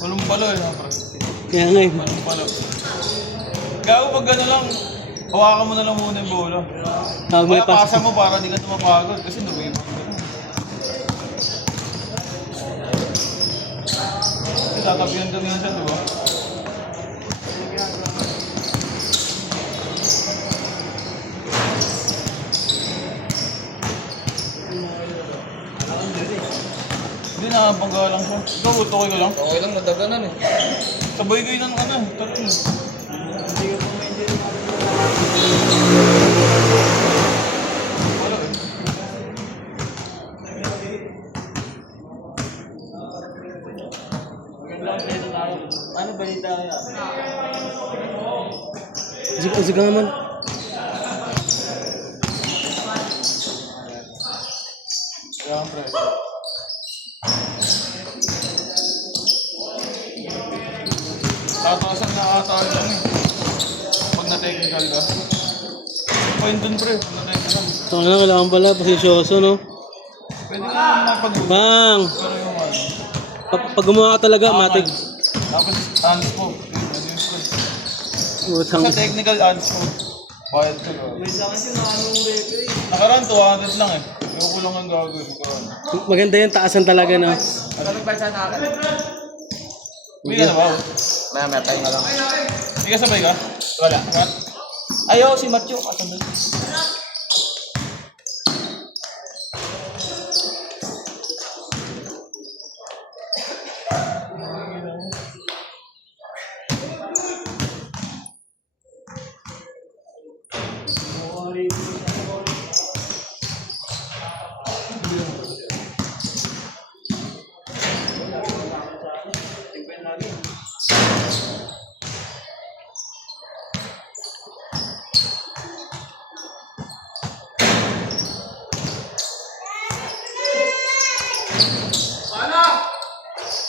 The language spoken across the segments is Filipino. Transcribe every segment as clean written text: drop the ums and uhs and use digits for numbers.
Walang palo eh. Kaya nga eh. Walang palo. Gago pag gano'n lang, hawakan mo na lang muna yung bola. May Kaya pasa mo para di ka tumapagod kasi nabay mo. Kasi tatapian ka minsan, di ba? Hindi, nakabangga lang siya. Ikaw, okay ka lang? Okay lang, nadaganan eh. Sabay kayo ng ano, tatlo. Wala eh. Ano balita kaya? Sige nga man. Siyempre. Tatasan na ata lang eh. Pag na-technical ka. Point dun pre, pag na-technical. Ito na, kailangan pala. Pasisyoso, no? Pwede nga mapag-uwi. Bang! Pero yung ano. Pag gumawa ka talaga, matik. Tapos hands po. Utang. Sa technical hands po. Bayad ka ba? May sa kasi na anong referee. Nakaraan 200 lang eh. Ayoko lang ang gagawin. Nakaraan. Maganda yung taasan talaga, no? Ano ba siya na akin? Uwi ka na ba? Maya tayo nga lang. Hindi ka sabay ka? Wala. What? Ayaw, si Matthew. Kasabay.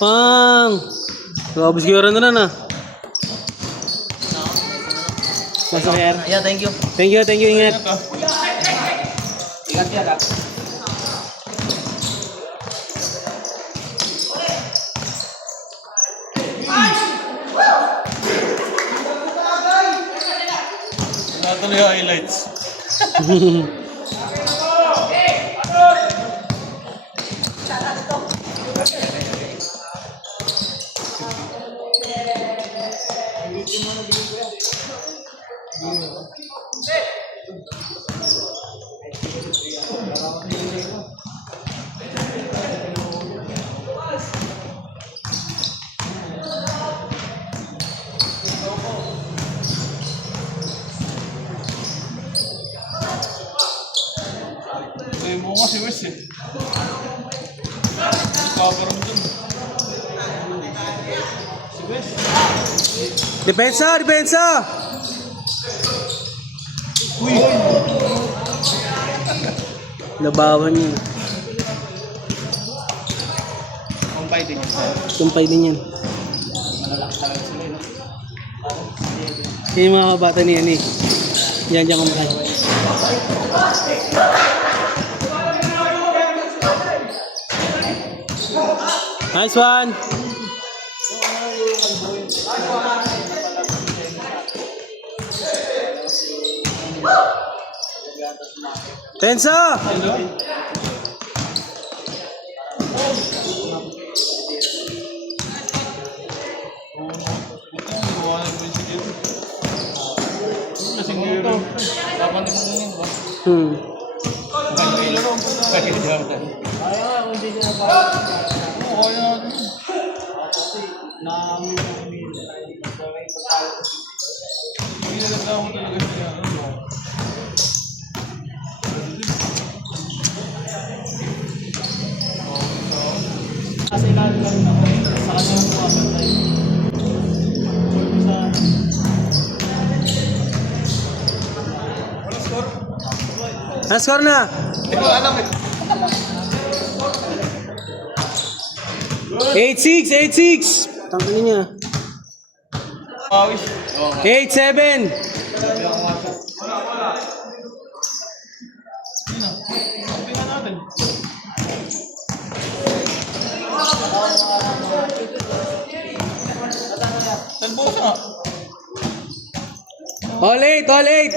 Pang! Labos kaya rin na lang, ah. Nasa kaya. Yeah, thank you. Thank you, ingat. Ito. Ingat yan ha. Natuloy yung highlights. May bunga si Wes eh. Nagkakaroon dun. Si Wes. Depensa! Uy! Labawan niya. Kumpay din yun. Tumpay din yan. Yan yung mga kabata niyan eh. Yan kumpay. Nice one! Pensa! Kasi ngayon, dapat ito din ba? Kasi di ba ito? Oo, kaya natin. Hindi na nagtawag talaga siya. Kasi lahat lang ako. Sa kanya ang pumapantay. Ano score na? Hindi ko alam eh. 8-6! Tanggalin niya. Pawis. 8-7. Tingnan natin. Talbos nga. All 8, all 8.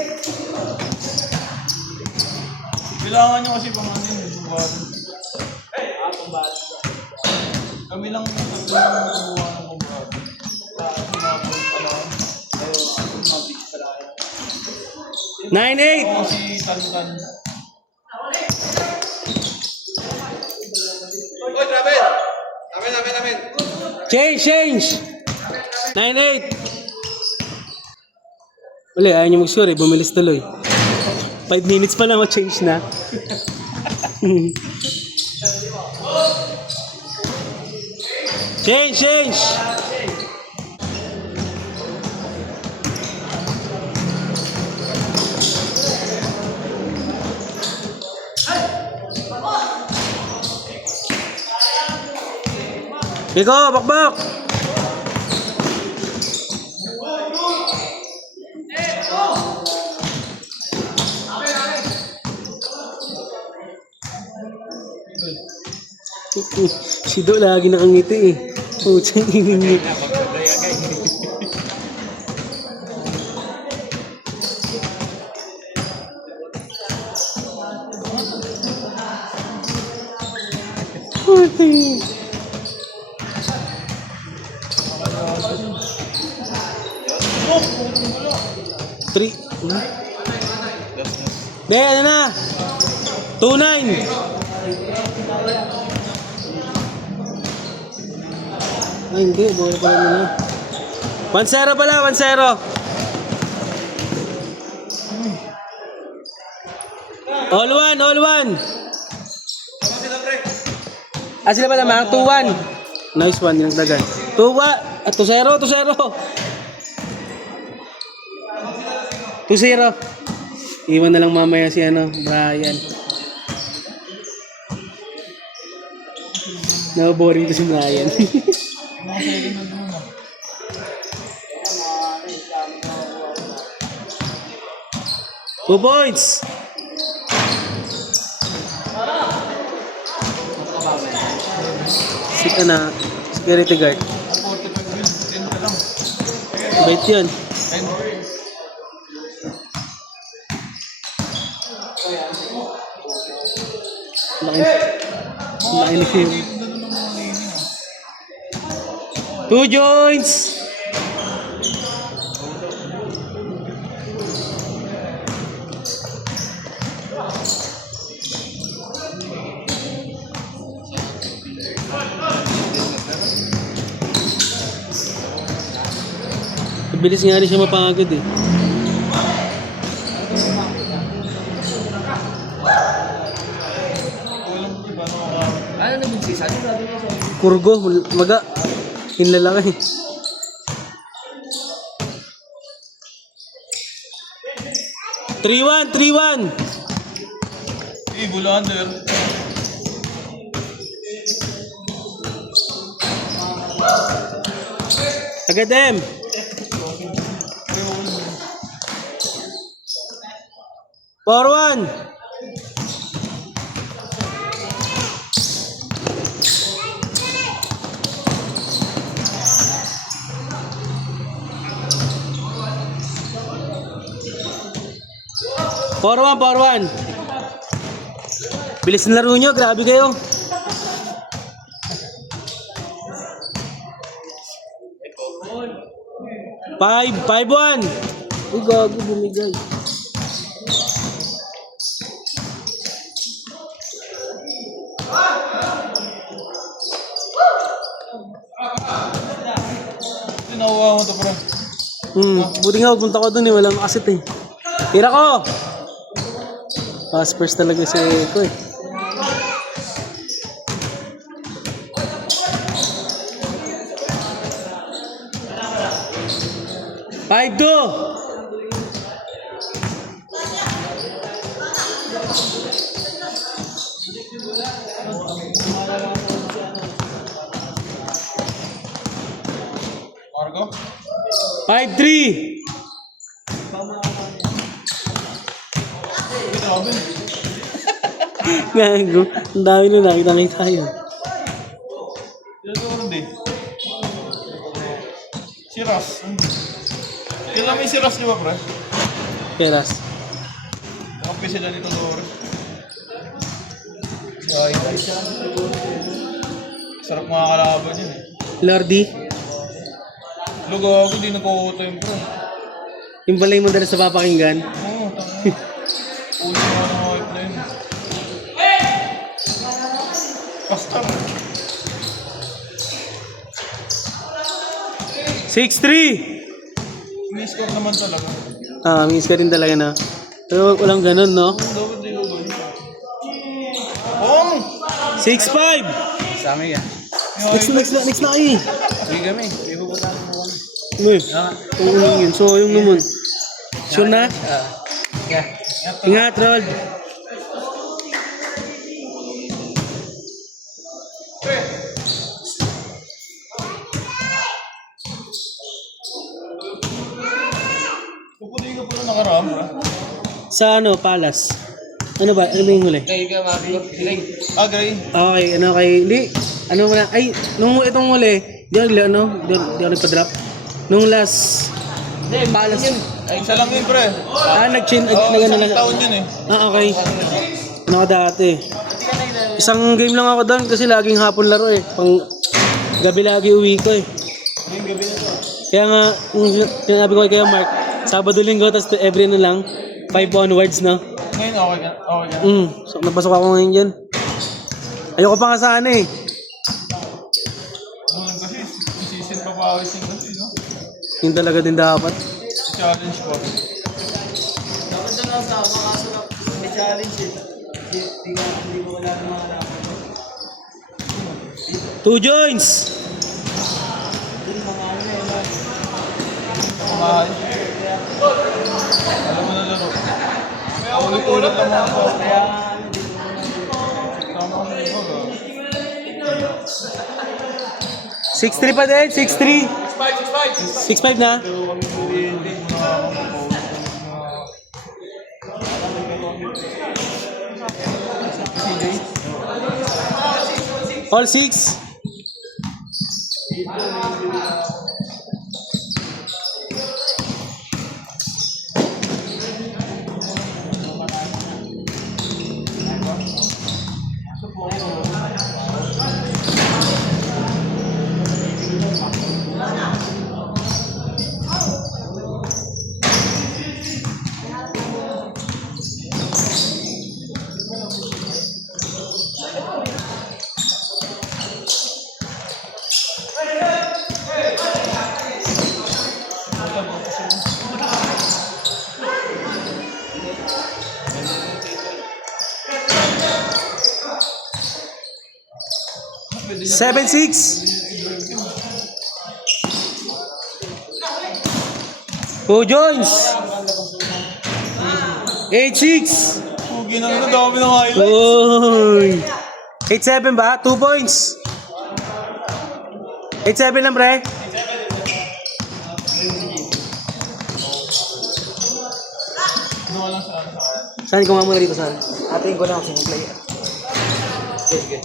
Kailangan nyo kasi pang ano yun. Pambado. Kami lang gumawa ng pambado. Ako 9-8. si Tantan. Change. 9-8. Wala, ayaw nyo mag-sure eh. Bumilis tuloy. 5 minutes pa lang change na. Change. Iko, bakbak. Si Do lagi nakangiti eh. Putsang ingin. Putsang. 3. De, ano na? 2-9. Ay, hindi. Buhay pa naman na. 1-0 pala, 1-0. All one. Sila pala mga 2-1. Nice one, yung dagan. 2-1. 2-0. 2-0. Iwan na lang mamaya si Brian. Boring to si Brian. 2 points. Security guard. 45 10 ka lang. Bait yun. 10. Laki ni Phil. 2 joints. Bilis nga rin siya mapagod eh. Kurgo, maga. Hinlalaki. Three one. Bulander. Agadem. 4-1. Forwan. Bilis ng laro nyo, grabe kayo. 5-1. Uy, gago, bumigay. Tinawa mo to, bro. Buti nga, punta ko dun eh, walang asit eh. Tira ko! Fast first talaga si Eko eh. Five, 2! Margo? 5-3. Grabe. Gago. Ang dami na nakita yun. Yan ko rin din. Si Ras. Kailan may si Ras, di ba, pre? Keras. Nakapi sila nito Lore. Ay, sarap mga kalaban yun eh. Lordy. Lugo ako, hindi nagkukuto yung pro. Yung balay mo dala sa papakinggan. Oo, tama. Uli mo ng hype na yun. Pastor. 6-3. Ini-score naman talaga. Miss ka rin talaga na. Pero walang ganun, no? Dapat di ko gawin. Bong! 6-5. Sa amin yan. Next na kayo eh. Hindi kami. Ihubutan mo kami. Uy, yung yun. So, yung naman. Sure na? Yeah. Ingat, Rod. Pupuli ka pala nakaraan, bro. Sa ano, Palace. Ano ba? Ano ba yung huli? Kaya ka mabigod. Gray. Ah, Gray. Okay, ano kay... Hindi. Ano mo na... Ay, nung itong huli, di ako, ano? Di ako nagpa-drop. Nung last... Hindi, balas yun. Ay, isa lang yun, pre. Nag-chin... Oo, Nag-ano isang lang. taon yun eh. Okay. Ano ka dati? Isang game lang ako doon kasi laging hapon laro eh. Pang gabi lagi uwi ko eh. Ngayong gabi na to. Kaya nga, yung sinabi ko kay Mark, Sabado, Linggo, tapos every na lang, 5 onwards na. Ngayon, okay ka? Okay ka? So, napasok ako ngayon dyan. Ayoko pa nga sana eh. Ano lang kasi, season pa pawis yung kasi, no? Yun talaga din dapat. Challenge pa. Dapat doon lang sa kaso na may challenge eh. Hindi ko wala ng mga laban. 2 joints! Yung mga ano na yun. Kumahay. Alam mo na laro. Ulit-ulit lang mga po. Kaya Tama ka na yung bag, 6-3 pa din, 6-3. 6-5 na. All 6. Seven, 6. 2 joints. 8-6. Pugi na nga, dami ng highlights. Uy. 8-7 ba? 2 points. 8-7 lang, pre. Doon lang sa Saan ko nga muna dito, saan? ating ko lang ako sa player. Sige.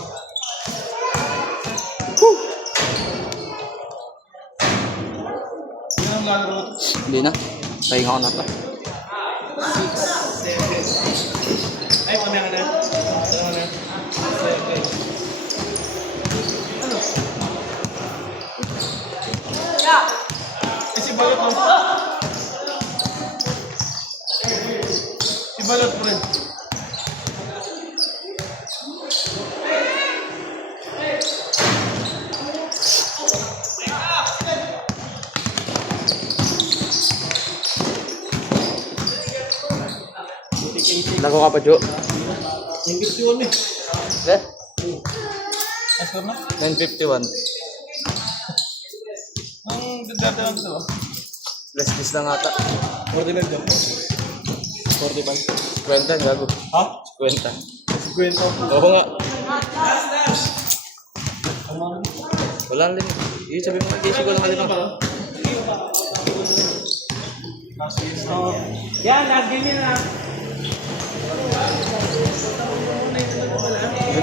Yan ang laro. Hindi na. Pahinga ko na to. Ay, mamaya ka na. Si Balot mo. Si Balot mo rin. Lako ka pa, Jo. Yung 51 eh. Eh? Astor na? 951. Ang dati lang ito. Less this na nga ata. 49 daw. 45. Kwenta, gago. Ha? Kwenta. 50. Oo nga. Wala rin. Yung sabi mo, Casey ko lang kalima. Oh. Yan, last game na.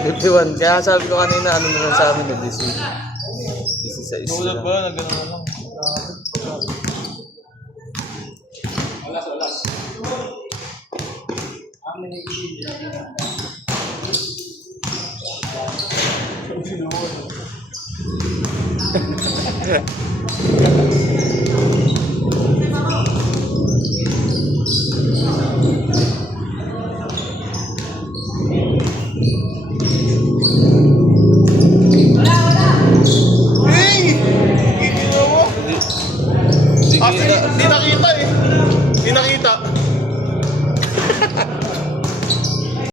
51. Kaya sabi ko kanina, ano naman sa amin, busy. Busy sa isla. Nagulat ba? Nagano na lang. Wala.